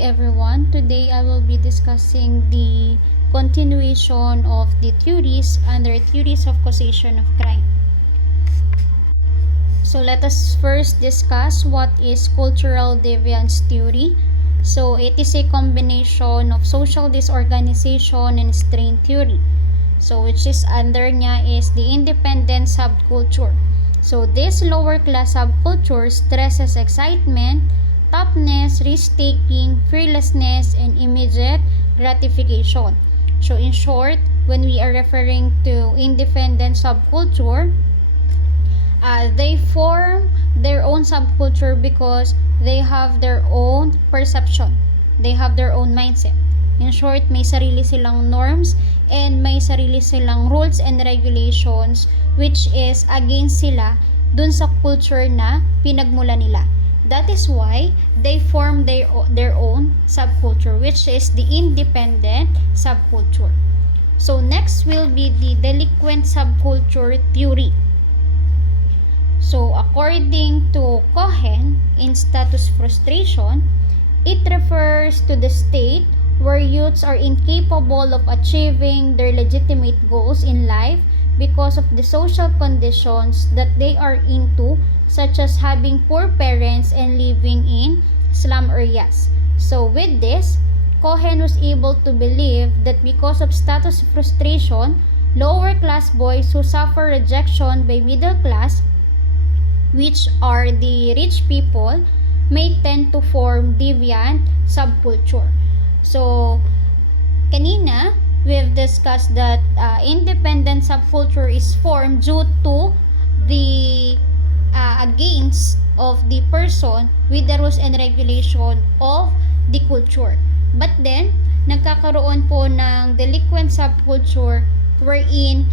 everyone. Today I will be discussing the continuation of the theories under theories of causation of crime. So let us first discuss what is cultural deviance theory. So it is a combination of social disorganization and strain theory. So which is under niya is the independent subculture. So this lower class subculture stresses excitement, toughness, risk-taking, fearlessness, and immediate gratification. So in short, when we are referring to independent subculture, they form their own subculture because they have their own perception. They have their own mindset. In short, may sarili silang norms and may sarili silang rules and regulations which is against sila dun sa culture na pinagmula nila. That is why they form their own subculture, which is the independent subculture. So next will be the delinquent subculture theory. So according to Cohen, in status frustration, it refers to the state where youths are incapable of achieving their legitimate goals in life because of the social conditions that they are into, such as having poor parents and living in slum areas. So with this, Cohen was able to believe that because of status frustration, lower class boys who suffer rejection by middle class, which are the rich people, may tend to form deviant subculture. So, kanina, we've discussed that independent subculture is formed due to the against of the person with the rules and regulation of the culture. But then, nagkakaroon po ng delinquent subculture wherein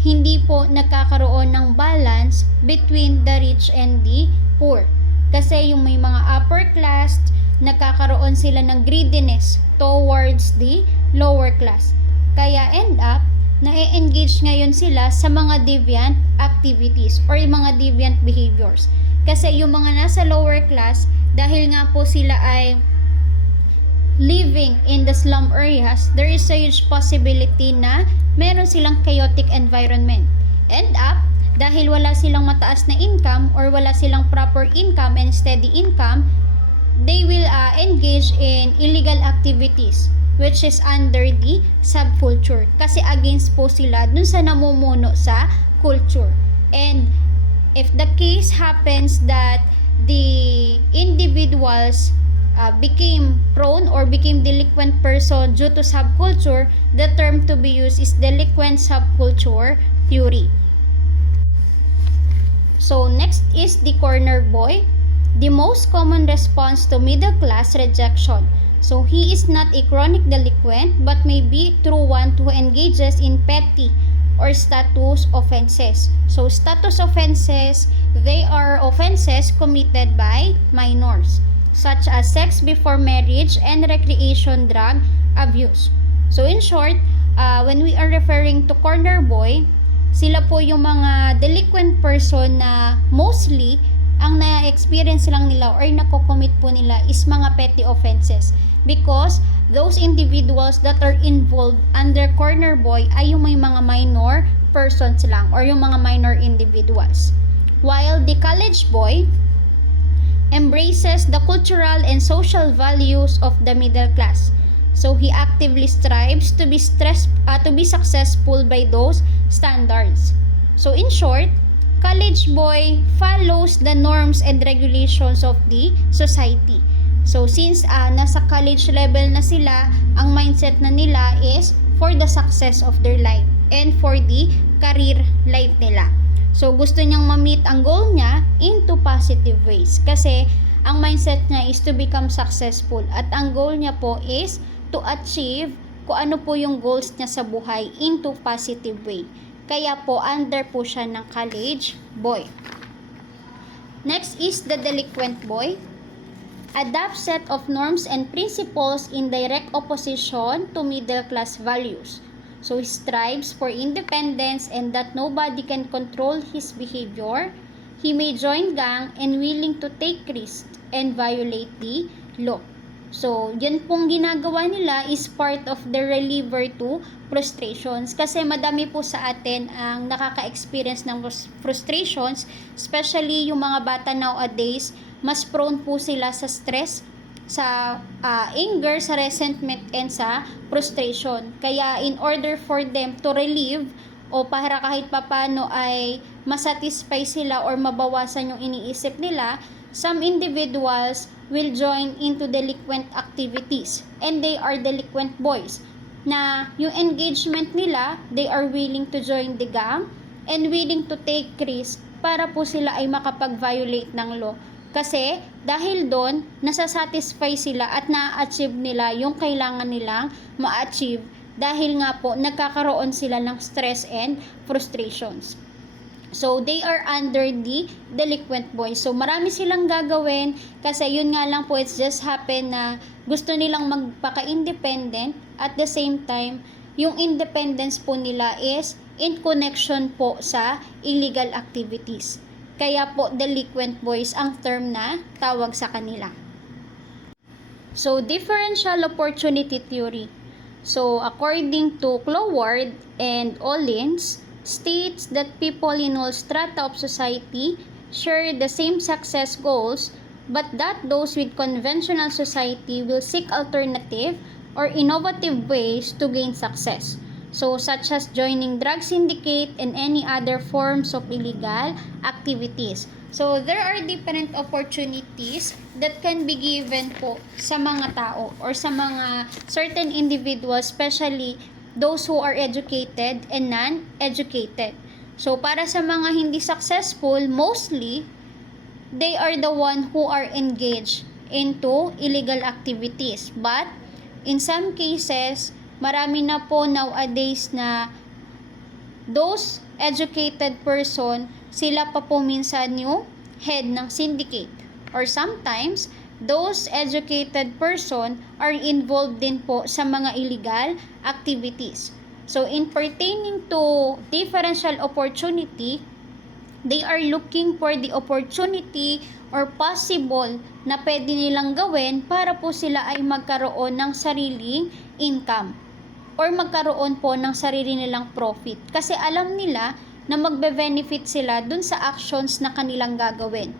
hindi po nagkakaroon ng balance between the rich and the poor. Kasi yung may mga upper class, nagkakaroon sila ng greediness towards the lower class. Kaya end up, na-engage ngayon sila sa mga deviant activities or mga deviant behaviors. Kasi yung mga nasa lower class, dahil nga po sila ay living in the slum areas, there is a huge possibility na meron silang chaotic environment. End up, dahil wala silang mataas na income or wala silang proper income and steady income, they will engage in illegal activities which is under the subculture kasi against po sila dun sa namumuno sa culture. And if the case happens that the individuals became prone or became delinquent person due to subculture, the term to be used is delinquent subculture theory. So next is the corner boy. The most common response to middle class rejection. So he is not a chronic delinquent but may be true one who engages in petty or status offenses. So status offenses, they are offenses committed by minors such as sex before marriage and recreation drug abuse. So in short, when we are referring to corner boy, sila po yung mga delinquent person na mostly ang na-experience lang nila or nako-commit po nila is mga petty offenses because those individuals that are involved under corner boy ay yung may mga minor persons lang or yung mga minor individuals. While the college boy embraces the cultural and social values of the middle class. So he actively strives to be successful by those standards. So in short, college boy follows the norms and regulations of the society. So since nasa college level na sila, ang mindset na nila is for the success of their life and for the career life nila. So gusto niyang ma-meet ang goal niya into positive ways kasi ang mindset niya is to become successful at ang goal niya po is to achieve kung ano po yung goals niya sa buhay into positive way. Kaya po, under po siya ng college boy. Next is the delinquent boy. Adapt set of norms and principles in direct opposition to middle class values. So he strives for independence and that nobody can control his behavior. He may join gang and willing to take risks and violate the law. So, yan pong ginagawa nila is part of the reliever to frustrations. Kasi madami po sa atin ang nakaka-experience ng frustrations, especially yung mga bata nowadays, mas prone po sila sa stress, sa anger, sa resentment, and sa frustration. Kaya in order for them to relieve o para kahit papano ay masatisfy sila or mabawasan yung iniisip nila, some individuals will join into delinquent activities, and they are delinquent boys na yung engagement nila, they are willing to join the gang and willing to take risk para po sila ay makapag-violate ng law. Kasi dahil doon, nasasatisfy sila at na-achieve nila yung kailangan nilang ma-achieve dahil nga po nagkakaroon sila ng stress and frustrations. So, they are under the delinquent boys. So, marami silang gagawin kasi yun nga lang po, it's just happen na gusto nilang magpaka-independent. At the same time, yung independence po nila is in connection po sa illegal activities. Kaya po, delinquent boys ang term na tawag sa kanila. So, differential opportunity theory. So, according to Cloward and Ollins, states that people in all strata of society share the same success goals, but that those with conventional society will seek alternative or innovative ways to gain success. So, such as joining drug syndicate and any other forms of illegal activities. So, there are different opportunities that can be given po sa mga tao or sa mga certain individuals, especially those who are educated and non-educated. So, para sa mga hindi successful, mostly, they are the one who are engaged into illegal activities. But, in some cases, marami na po nowadays na those educated person, sila pa po minsan yung head ng syndicate. Or sometimes, those educated person are involved din po sa mga illegal activities. So, in pertaining to differential opportunity, they are looking for the opportunity or possible na pwede nilang gawin para po sila ay magkaroon ng sariling income or magkaroon po ng sarili nilang profit. Kasi alam nila na magbe-benefit sila dun sa actions na kanilang gagawin.